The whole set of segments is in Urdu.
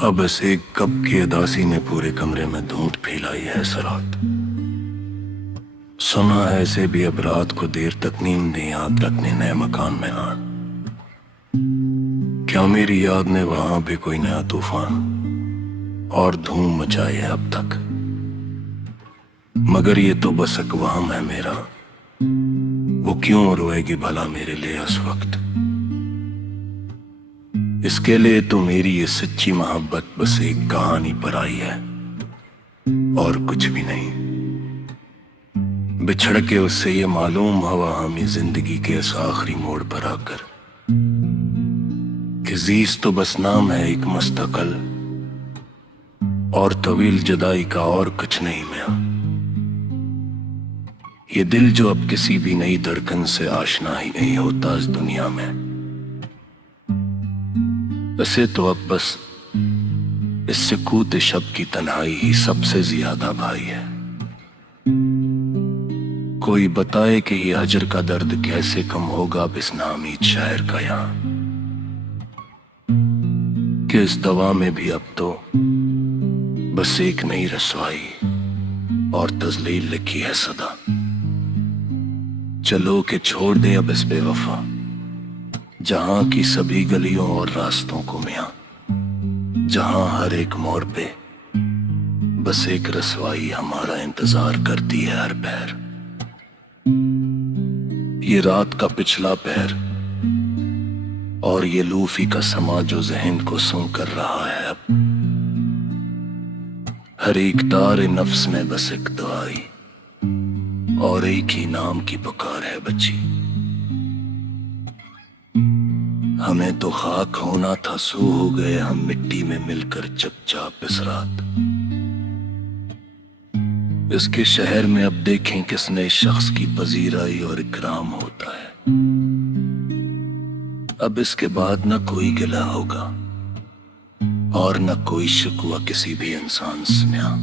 اب اس ایک کپ کی اداسی نے پورے کمرے میں دھونٹ پھیلائی ہے سرات۔ سنا ہے اسے بھی اب رات کو دیر تک نیند نہیں یاد رکھنے نئے مکان میں آن۔ کیا میری یاد نے وہاں بھی کوئی نیا طوفان اور دھوم مچائی ہے اب تک؟ مگر یہ تو بس ایک وہم ہے میرا، وہ کیوں روئے گی بھلا میرے لیے اس وقت؟ اس کے لیے تو میری یہ سچی محبت بس ایک کہانی پر آئی ہے اور کچھ بھی نہیں۔ بچھڑ کے اس سے یہ معلوم ہوا ہمیں زندگی کے اس آخری موڑ پر آ کر کہ زیست تو بس نام ہے ایک مستقل اور طویل جدائی کا، اور کچھ نہیں میاں۔ یہ دل جو اب کسی بھی نئی دھڑکن سے آشنا ہی نہیں ہوتا اس دنیا میں، اسے تو اب بس اس سکوت شب کی تنہائی ہی سب سے زیادہ بھائی ہے۔ کوئی بتائے کہ یہ ہجر کا درد کیسے کم ہوگا اب اس نامید شاعر کا یہاں، کہ اس دوا میں بھی اب تو بس ایک نئی رسوائی اور تذلیل لکھی ہے صدا۔ چلو کہ چھوڑ دیں اب اس بے وفا جہاں کی سبھی گلیوں اور راستوں کو میاں، جہاں ہر ایک موڑ پہ بس ایک رسوائی ہمارا انتظار کرتی ہے ہر پہر۔ یہ رات کا پچھلا پہر اور یہ لوفی کا سما جو ذہن کو سوں کر رہا ہے اب، ہر ایک تار نفس میں بس ایک دعائی اور ایک ہی نام کی پکار ہے بچی۔ ہمیں تو خاک ہونا تھا، سو ہو گئے ہم مٹی میں مل کر چپ چاپ اس رات۔ اس کے شہر میں اب دیکھیں کس نئے شخص کی پذیرائی اور اکرام ہوتا ہے۔ اب اس کے بعد نہ کوئی گلہ ہوگا اور نہ کوئی شکوہ کسی بھی انسان سے میاں،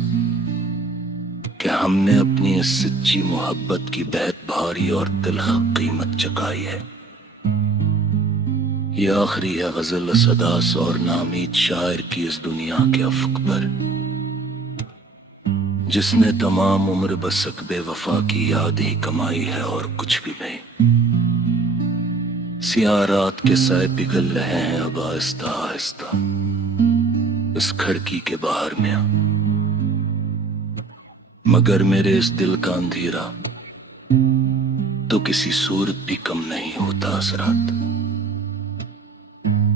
کہ ہم نے اپنی اس سچی محبت کی بہت بھاری اور تلخ قیمت چکائی ہے۔ یہ آخری ہے غزل صداس اور نامید شاعر کی اس دنیا کے افق پر، جس نے تمام عمر بس ایک بے وفا کی یاد ہی کمائی ہے اور کچھ بھی نہیں۔ سیاہ رات کے سائے پگھل رہے ہیں اب آہستہ آہستہ اس کھڑکی کے باہر میاں، مگر میرے اس دل کا اندھیرا تو کسی صورت بھی کم نہیں ہوتا اس رات۔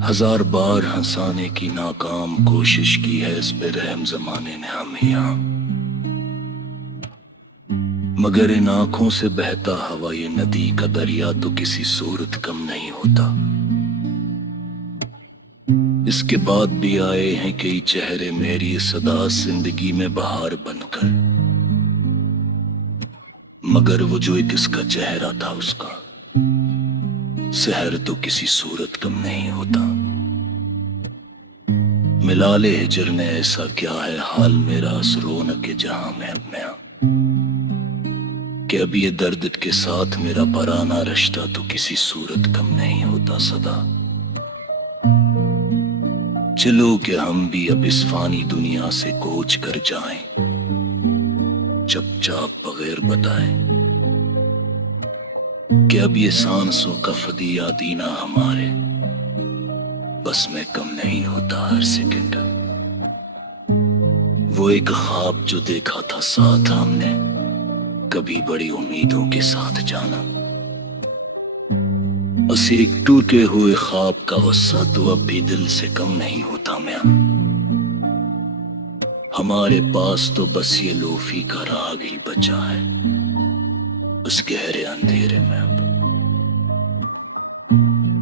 ہزار بار ہنسانے کی ناکام کوشش کی ہے اس بے رحم زمانے نے ہمیں یہاں، مگر ان آنکھوں سے بہتا ہوا یہ ندی کا دریا تو کسی صورت کم نہیں ہوتا۔ اس کے بعد بھی آئے ہیں کئی چہرے میری صدا زندگی میں بہار بن کر، مگر وہ جو ایک اس کا چہرہ تھا اس کا سحر تو کسی صورت کم نہیں ہوتا۔ ملال ہجر نے ایسا کیا ہے حال میرا اس رونق جہاں میں اب میاں، کہ اب یہ درد کے ساتھ میرا پرانہ رشتہ تو کسی صورت کم نہیں ہوتا صدا۔ چلو کہ ہم بھی اب اس فانی دنیا سے کوچ کر جائیں، چپ چاپ بغیر بتائیں کہ اب یہ سانسوں کا فدیہ دینا ہمارے بس میں کم نہیں ہوتا ہر سیکنڈ۔ وہ ایک خواب جو دیکھا تھا ساتھ ہم نے کبھی بڑی امیدوں کے ساتھ جانا، بس ایک ٹوٹے ہوئے خواب کا غصہ تو اب بھی دل سے کم نہیں ہوتا میاں۔ ہمارے پاس تو بس یہ لوفی کا راگ ہی بچا ہے اس گہرے اندھیرے میں اب،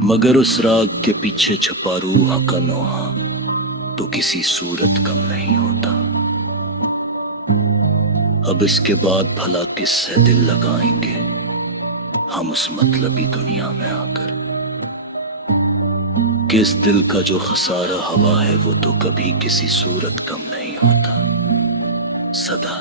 مگر اس راگ کے پیچھے چھپا روح کا نوحہ تو کسی صورت کم نہیں ہوتا۔ اب اس کے بعد بھلا کس سے دل لگائیں گے ہم اس مطلبی دنیا میں آ کر، کہ اس دل کا جو خسارہ ہوا ہے وہ تو کبھی کسی صورت کم نہیں ہوتا صدا۔